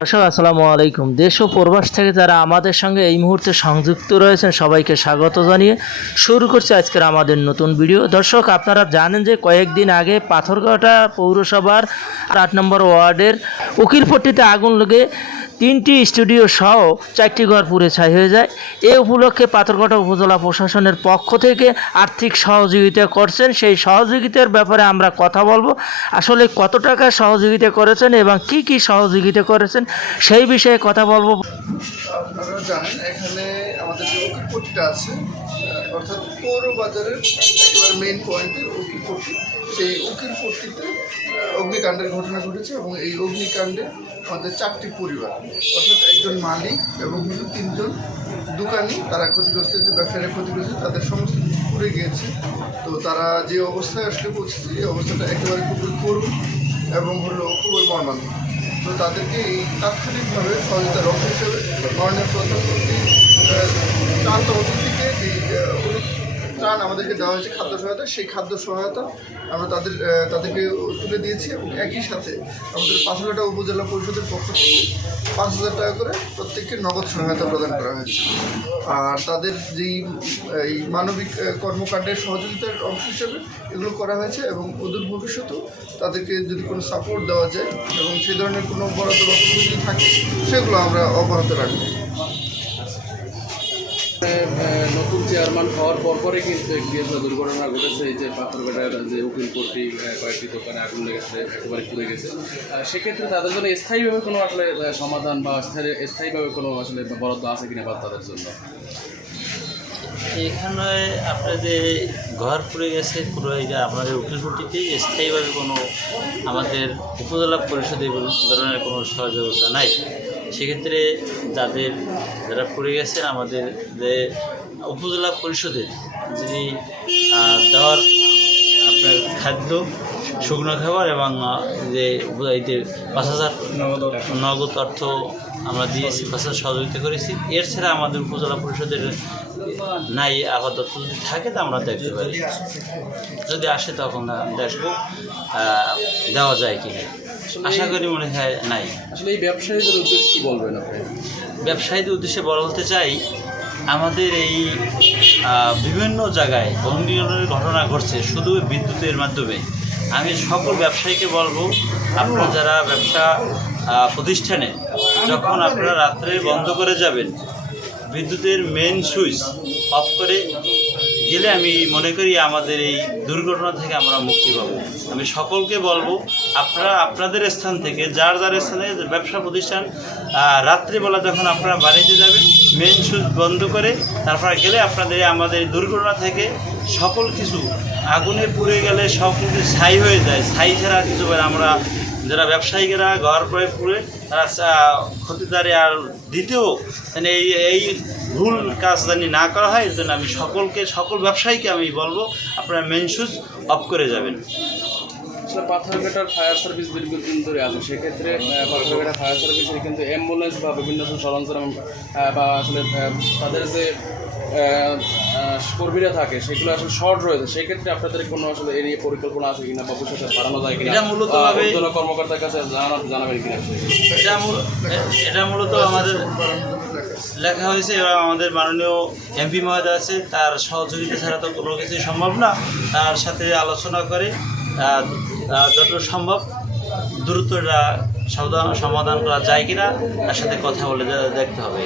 দর্শক আসসালামু আলাইকুম। দেশ ও প্রবাস থেকে যারা আমাদের সঙ্গে এই মুহূর্তে সংযুক্ত রয়েছেন সবাইকে স্বাগত জানিয়ে শুরু করছি আজকের আমাদের নতুন ভিডিও। দর্শক আপনারা জানেন যে কয়েকদিন আগে পাথরঘাটা পৌরসভার ৮ নম্বর ওয়ার্ডের উকিলপট্টিতে আগুন লেগে 3টি স্টুডিও সহ 4টি ঘর পুড়ে ছাই হয়ে যায়। এ উপলক্ষে পাথরঘাটা উপজেলা প্রশাসনের পক্ষ থেকে আর্থিক সহযোগিতা করছেন। সেই সহযোগিতার ব্যাপারে আমরা কথা বলবো। আসলে কত টাকা সহযোগিতা করেছেন এবং কি কি সহযোগিতা করেছেন সেই বিষয়ে কথা বলবো। আপনারা জানেন এখানে আমাদের যে উকিলপট্টিটা আছে, অর্থাৎ পৌর বাজারের একেবারে মেইন পয়েন্টের উকিলপট্টি, সেই উকিলপট্টিতে অগ্নিকাণ্ডের ঘটনা ঘটেছে এবং এই অগ্নিকাণ্ডে আমাদের 4টি পরিবার, অর্থাৎ একজন মালিক এবং 3জন দোকানি, তারা ক্ষতিগ্রস্ত, যে ব্যবসায়ীরা ক্ষতিগ্রস্ত, তাদের সমস্ত কিছু পুড়ে গিয়েছে। তো তারা যে অবস্থায় আসলে পৌঁছেছে, এই অবস্থাটা একেবারে খুবই করুণ এবং খুবই মর্মান্তিক। তো তাদেরকে এই তাৎক্ষণিকভাবে সহযোগিতার অংশ হিসেবে মাননীয় প্রধানমন্ত্রী ত্রাণ তহবিল থেকে যে ত্রাণ আমাদেরকে দেওয়া হয়েছে, খাদ্য সহায়তা, সেই খাদ্য সহায়তা আমরা তাদেরকে তুলে দিয়েছি এবং একই সাথে আমাদের পাথরঘাটা উপজেলা পরিষদের পক্ষ থেকে 5,000 টাকা করে প্রত্যেককে নগদ সহায়তা প্রদান করা হয়েছে। আর তাদের যেই এই মানবিক কর্মকাণ্ডের সহযোগিতার অংশ হিসেবে এগুলো করা হয়েছে এবং অদূর ভবিষ্যতেও তাদেরকে যদি কোনো সাপোর্ট দেওয়া যায় এবং সেই ধরনের কোনো বরাদ্দ বা যদি থাকে সেগুলো আমরা অব্যাহত রাখব। নতুন চেয়ারম্যান হওয়ার পরপরই কিন্তু একটি দুর্ঘটনা ঘটেছে, এই যে পাথরঘাটার যে উকিলপট্টি কয়েকটি দোকানে আগুন লেগেছে, একেবারে পুড়ে গেছে। সেক্ষেত্রে তাদের জন্য স্থায়ীভাবে কোনো আসলে সমাধান বা স্থায়ীভাবে কোনো আসলে বরাদ্দ আছে কিনা বা তাদের জন্য? এখানে আপনার যে ঘর পুড়ে গেছে পুরো এটা আপনাদের উকিলপট্টিতেই স্থায়ীভাবে কোনো আমাদের উপজেলা পরিষদে ধরনের কোনো সহযোগিতা নাই। সেক্ষেত্রে যারা পুড়ে গেছেন আমাদের যে উপজেলা পরিষদের যিনি দেওয়ার আপনার খাদ্য, শুকনো খাবার এবং যে 5,000 নগদ অর্থ আমরা দিয়েছি, 5,000 সহযোগিতা করেছি। এর ছাড়া আমাদের উপজেলা পরিষদের নাই। আপাতত যদি থাকে তো আমরা দেখতে পারি, যদি আসে তখন দেখবো দেওয়া যায় কিনা। আশা করি মনে হয় নাই। আসলে এই ব্যবসায়ীদের উদ্দেশ্যে কী বলবেন আপনি? ব্যবসায়ীদের উদ্দেশ্যে বলতে চাই, আমাদের এই বিভিন্ন জায়গায় অগ্নিকাণ্ডের ঘটনা ঘটছে শুধু বিদ্যুতের মাধ্যমে। আমি সকল ব্যবসায়ীকে বলবো, আপনারা যারা ব্যবসা প্রতিষ্ঠানে যখন আপনারা রাত্রে বন্ধ করে যাবেন, বিদ্যুতের মেন সুইচ অফ করে গেলে আমি মনে করি আমাদের এই দুর্ঘটনা থেকে আমরা মুক্তি পাব। আমি সকলকে বলবো, আপনারা আপনাদের স্থান থেকে যার স্থান থেকে ব্যবসা প্রতিষ্ঠান রাত্রিবেলা যখন আপনারা বাড়িতে যাবেন, মেন সুইচ বন্ধ করে তারপরে গেলে আপনাদের আমাদের এই দুর্ঘটনা থেকে সকল কিছু আগুনে পুড়ে গেলে সব কিছু ছাই হয়ে যায়। ছাই ছাড়া কিছু আমরা যারা ব্যবসায়ীরা ঘর পরে পুড়ে তারা ক্ষতিদারে। আর দ্বিতীয় মানে এই ভুল কাজ জানি না করা হয়, এর জন্য আমি সকল ব্যবসায়ীকে আমি বলবো আপনারা মেন সুইচ অফ করে যাবেন। আসলে পাথরঘাটার ফায়ার সার্ভিস দীর্ঘদিন ধরে আছে, সেক্ষেত্রে পাথরঘাটা ফায়ার সার্ভিসের কিন্তু অ্যাম্বুলেন্স বা বিভিন্ন সরঞ্জাম বা আসলে তাদের যে কর্মীরা থাকে সেগুলো আসলে শর্ট রয়েছে। সেক্ষেত্রে আপনাদের কোনো আসলে এরিয়া পরিকল্পনা আছে কিনা বা ভবিষ্যতে বাড়ানো যায় কিনা, এটা মূলতভাবে কর্মকর্তার কাছে জানাবেন কিনা? এটা মূলত আমাদের লেখা হয়েছে এবং আমাদের মাননীয় এমপি মহোদয় আছে, তার সহযোগিতা ছাড়া তো কোনো কিছুই সম্ভব না। তার সাথে আলোচনা করে যত সম্ভব দ্রুত সমাধান করা যায় কিনা তার সাথে কথা বলে দেখতে হবে।